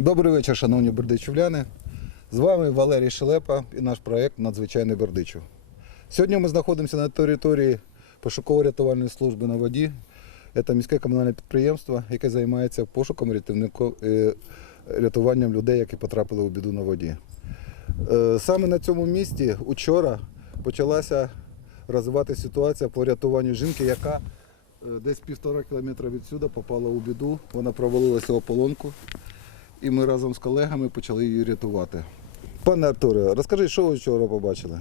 Добрий вечір, шановні бердичівляни. З вами Валерій Шелепа і наш проєкт Надзвичайний Бердичів. Сьогодні ми знаходимося на території пошуково-рятувальної служби на воді. Це міське комунальне підприємство, яке займається пошуком е, рятуванням людей, які потрапили у біду на воді. Е, Саме на цьому місці учора почалася розвиватися ситуація по рятуванню жінки, яка е, десь півтора кілометра відсюди попала у біду. Вона провалилася ополонку, і ми разом з колегами почали її рятувати. Пане Артуре, розкажіть, що ви вчора побачили?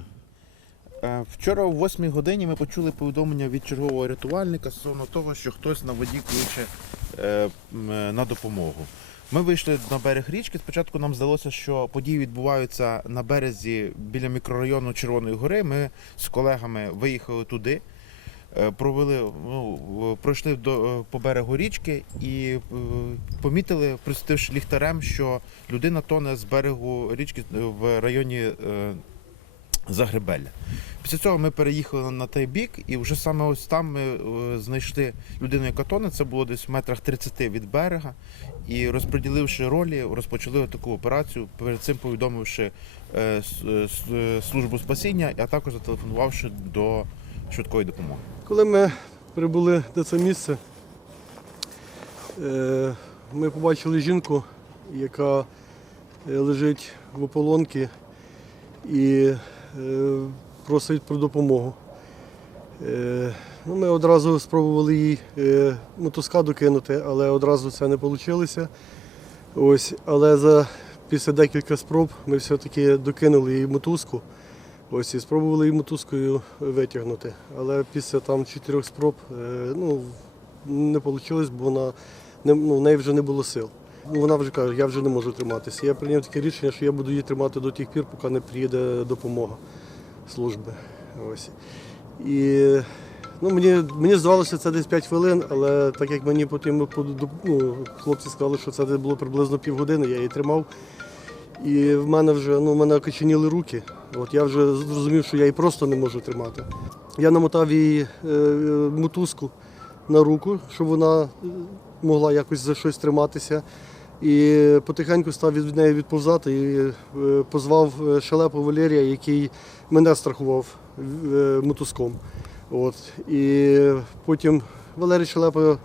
Е, Вчора о 8 годині ми почули повідомлення від чергового рятувальника стосовно того, що хтось на воді кличе е, е, на допомогу. Ми вийшли на берег річки. Спочатку нам здалося, що події відбуваються на березі біля мікрорайону Червоної гори. Ми з колегами виїхали туди, провели, ну, пройшли до, е, по берегу річки і е, помітили, присвітивши ліхтарем, що людина тоне з берегу річки е, в районі е, Загребелля. Після цього ми переїхали на той бік, і вже саме ось там ми е, знайшли людину, яка тоне. Це було десь в метрах 30 від берега. І розподіливши ролі, розпочали таку операцію, перед цим повідомивши е, е, е, службу спасіння, а також зателефонувавши до швидкої допомоги. Коли ми прибули до цього місця, е, ми побачили жінку, яка е, лежить в ополонці і е, просить про допомогу. Ну, ми одразу спробували їй мотузка кинути, але одразу це не вийшло. Ось, але за, після декілька спроб ми все-таки докинули їй мотузку. Ось і спробували її мотузкою витягнути. Але після там чотирьох спроб е, ну, не вийшло, бо вона, ну, в неї вже не було сил. Вона вже каже, я вже не можу триматися. Я прийняв таке рішення, що я буду її тримати до тих пір, поки не приїде допомога служби. Ось. І ну, мені, мені здавалося, це десь 5 хвилин, але так як мені потім ну, хлопці сказали, що це було приблизно півгодини, я її тримав. І в мене вже ну, в мене окоченіли руки. От я вже зрозумів, що я її просто не можу тримати. Я намотав її е, мотузку на руку, щоб вона е, могла якось за щось триматися. І потихеньку став від неї відповзати і е, позвав е, шелепу Валерія, який мене страхував мотузком. От. І потім Валерій Шелепа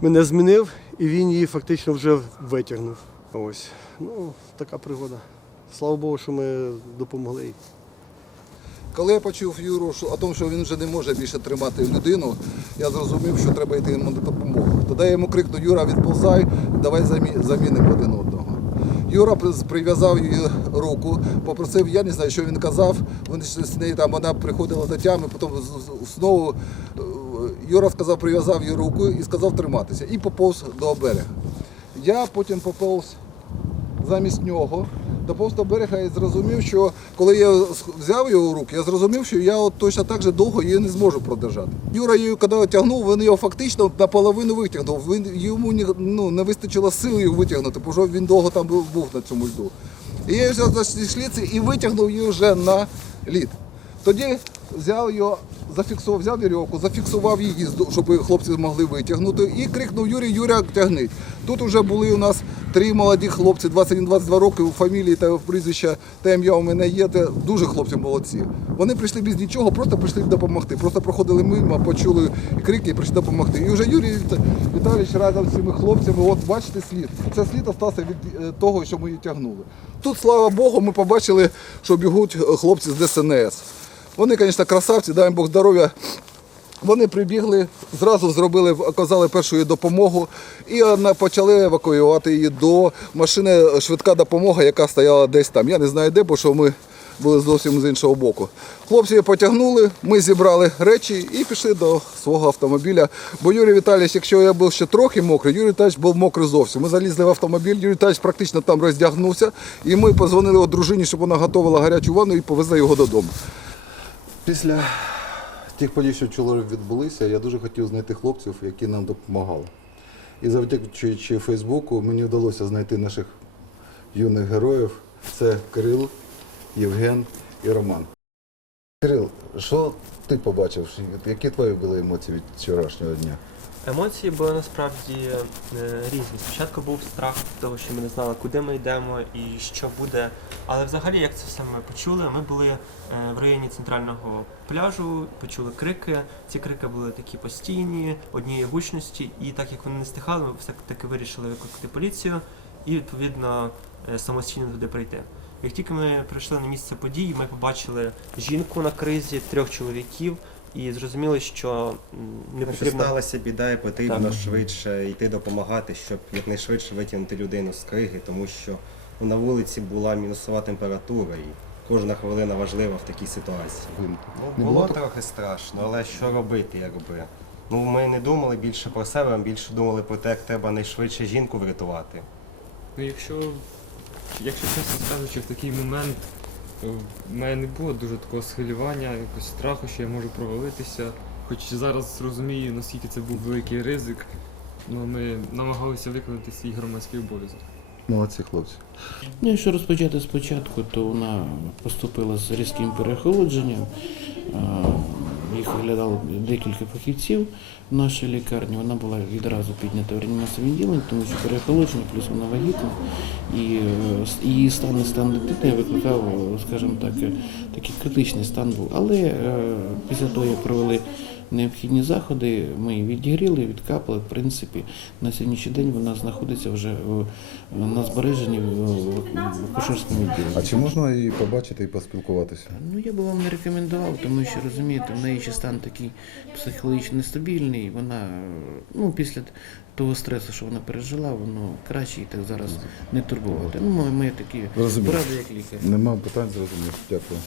мене змінив, і він її фактично вже витягнув. Ось. Ну, така пригода. Слава Богу, що ми допомогли їй. Коли я почув Юру що, о тому, що він вже не може більше тримати людину, я зрозумів, що треба йти йому на допомогу. Тоді я йому крикнув, Юра, відповзай, давай замінимо один одного. Юра прив'язав її руку, попросив, я не знаю, що він казав. Вони з нею там вона приходила до тями, потім знову е, Юра сказав, прив'язав її руку і сказав триматися. І поповз до берега. Я потім поповз замість нього. Доповз до берега і зрозумів, що коли я взяв його в руки, я зрозумів, що я от точно так же довго її не зможу продержати. Юра її, коли тягнув, він його фактично наполовину витягнув. Він, йому ну, не вистачило сил її витягнути, бо він довго там був, на цьому льду. І я взяв за ці шліці і витягнув її вже на лід. Тоді взяв його, зафіксував, взяв вірьовку, зафіксував її, щоб хлопці змогли витягнути, і крикнув Юрій, Юря, тягни. Тут вже були у нас три молоді хлопці, 21-22 роки, у фамілії та прізвища та ім'я у мене є. Це дуже хлопці молодці. Вони прийшли без нічого, просто прийшли допомогти. Просто проходили мимо, почули крики і прийшли допомогти. І вже Юрій Віт- Віталійович разом з цими хлопцями, от бачите слід. Це слід остався від е, того, що ми її тягнули. Тут, слава Богу, ми побачили, що бігуть е, хлопці з ДСНС. Вони, звісно, красавці, дай їм Бог здоров'я. Вони прибігли, зразу зробили, оказали першу допомогу і почали евакуювати її до машини швидка допомога, яка стояла десь там. Я не знаю де, бо що ми були зовсім з іншого боку. Хлопці її потягнули, ми зібрали речі і пішли до свого автомобіля. Бо Юрій Віталійович, якщо я був ще трохи мокрий, Юрій Віталійович був мокрий зовсім. Ми залізли в автомобіль, Юрій Віталійович практично там роздягнувся, і ми позвонили дружині, щоб вона готувала гарячу ванну і повезли його додому. Після тих подій, що вчора відбулися, я дуже хотів знайти хлопців, які нам допомагали. І завдячуючи Фейсбуку, мені вдалося знайти наших юних героїв. Це Кирил, Євген і Роман. Кирил, що ти побачив? Які твої були емоції від вчорашнього дня? Емоції були насправді е, різні. Спочатку був страх того, що ми не знали, куди ми йдемо і що буде. Але взагалі, як це все ми почули, ми були е, в районі центрального пляжу, почули крики. Ці крики були такі постійні, однієї гучності, і так як вони не стихали, ми все таки вирішили викликати поліцію і відповідно е, самостійно туди прийти. Як тільки ми прийшли на місце подій, ми побачили жінку на кризі, трьох чоловіків. І зрозуміли, що не що потрібно сталася біда, і потрібно Так. швидше йти допомагати, щоб якнайшвидше витягнути людину з криги, тому що ну, на вулиці була мінусова температура, і кожна хвилина важлива в такій ситуації. Ну, було було трохи страшно, але що робити, якби. Ну, ми не думали більше про себе, а більше думали про те, як треба найшвидше жінку врятувати. Ну, якщо, якщо чесно скажучи, в такий момент в мене не було дуже такого схвилювання, якогось страху, що я можу провалитися. Хоч зараз розумію, наскільки це був великий ризик, але ми намагалися виконати свій громадський обов'язок. Молодці хлопці. Ну, якщо розпочати спочатку, то вона поступила з різким переохолодженням. Їх оглядало декілька фахівців в нашій лікарні. Вона була відразу піднята в реанімацію відділення, тому що переохолодження, плюс вона вагітна. І е, її стан і стан дитини викликав, скажімо так, е, такий критичний стан був. Але е, після того, як провели необхідні заходи, ми її відігріли, відкапали. В принципі, на сьогоднішній день вона знаходиться вже на збереженні в, в акушерському відділенні. А чи можна її побачити і поспілкуватися? Ну я би вам не рекомендував, тому що розумієте, в неї ще стан такий психологічно нестабільний. Вона ну після того стресу, що вона пережила, воно краще її так зараз не турбувати. Ну, ми, такі Розумію. поради як лікар. Нема питань, зрозумів. Дякую.